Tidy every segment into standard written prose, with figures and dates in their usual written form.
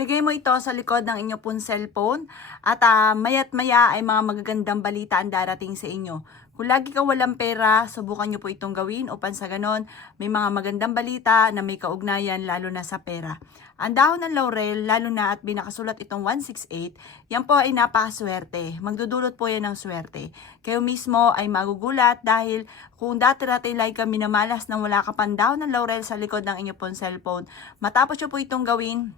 Ilagay mo ito sa likod ng inyo pong cellphone at maya't maya ay mga magagandang balita ang darating sa inyo. Kung lagi kang walang pera, subukan nyo po itong gawin upang sa ganon may mga magandang balita na may kaugnayan lalo na sa pera. Ang dahon ng laurel, lalo na at binakasulat itong 168, yan po ay napakaswerte. Magdudulot po yan ng swerte. Kayo mismo ay magugulat dahil kung dati-dati like ka minamalas nang wala ka pang dahon ng laurel sa likod ng inyo pong cellphone, matapos nyo po itong gawin,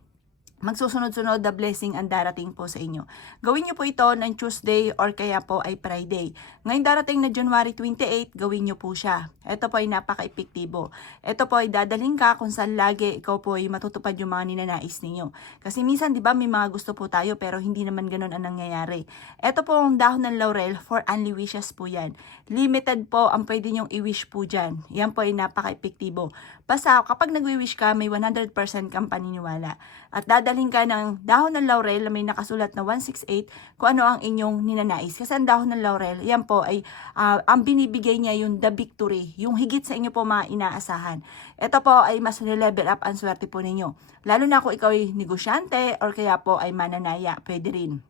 magsusunod-sunod na blessing ang darating po sa inyo. Gawin nyo po ito ng Tuesday or kaya po ay Friday. Ngayon darating na January 28, gawin nyo po siya. Ito po ay napaka-epektibo. Ito po ay dadalhin ka kung saan lagi ikaw po ay matutupad yung mga ninanais ninyo. Kasi minsan, di ba, may mga gusto po tayo pero hindi naman ganun ang nangyayari. Ito po ang dahon ng laurel for only wishes po yan. Limited po ang pwede nyong i-wish po dyan. Yan po ay napaka-epektibo. Basta kapag nagwi-wish ka, may 100% kang paniniwala. At dadalhin ka ng dahon ng laurel na may nakasulat na 168 kung ano ang inyong ninanais. Kasi ang dahon ng laurel, yan po ay ang binibigay niya yung the victory, yung higit sa inyo po mga inaasahan. Ito po ay mas level up ang swerte po ninyo. Lalo na kung ikaw ay negosyante or kaya po ay mananaya, pwede rin.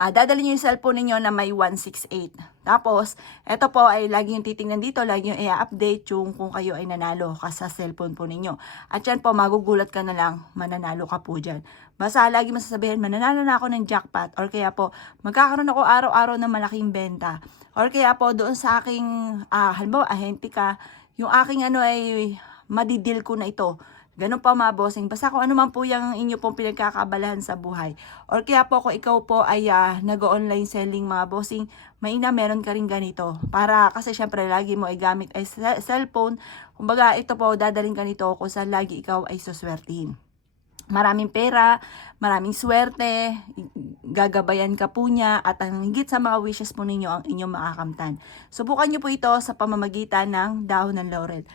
Dadalhin nyo yung cellphone ninyo na may 168. Tapos, ito po ay lagi yung titingnan dito, lagi yung i-update yung kung kayo ay nanalo ka sa cellphone po ninyo. At yan po, magugulat ka na lang, mananalo ka po dyan. Basta lagi masasabihin, mananalo na ako ng jackpot, or kaya po, magkakaroon ako araw-araw ng malaking benta. Or kaya po, doon sa aking, halimbawa, ahente ka, yung aking ay madidil ko na ito. Ganun po mga bossing. Basta kung ano man po yung inyo pong pinagkakabalahan sa buhay. Or kaya po kung ikaw po ay nag-online selling mga bossing, maina meron ka rin ganito. Para kasi syempre lagi mo ay gamit ay cellphone. Kumbaga ito po dadaling ka nito kung saan lagi ikaw ay suswertihin. Maraming pera, maraming swerte, gagabayan ka po niya at ang higit sa mga wishes po ninyo ang inyong makakamtan. Subukan nyo po ito sa pamamagitan ng dahon ng laurel.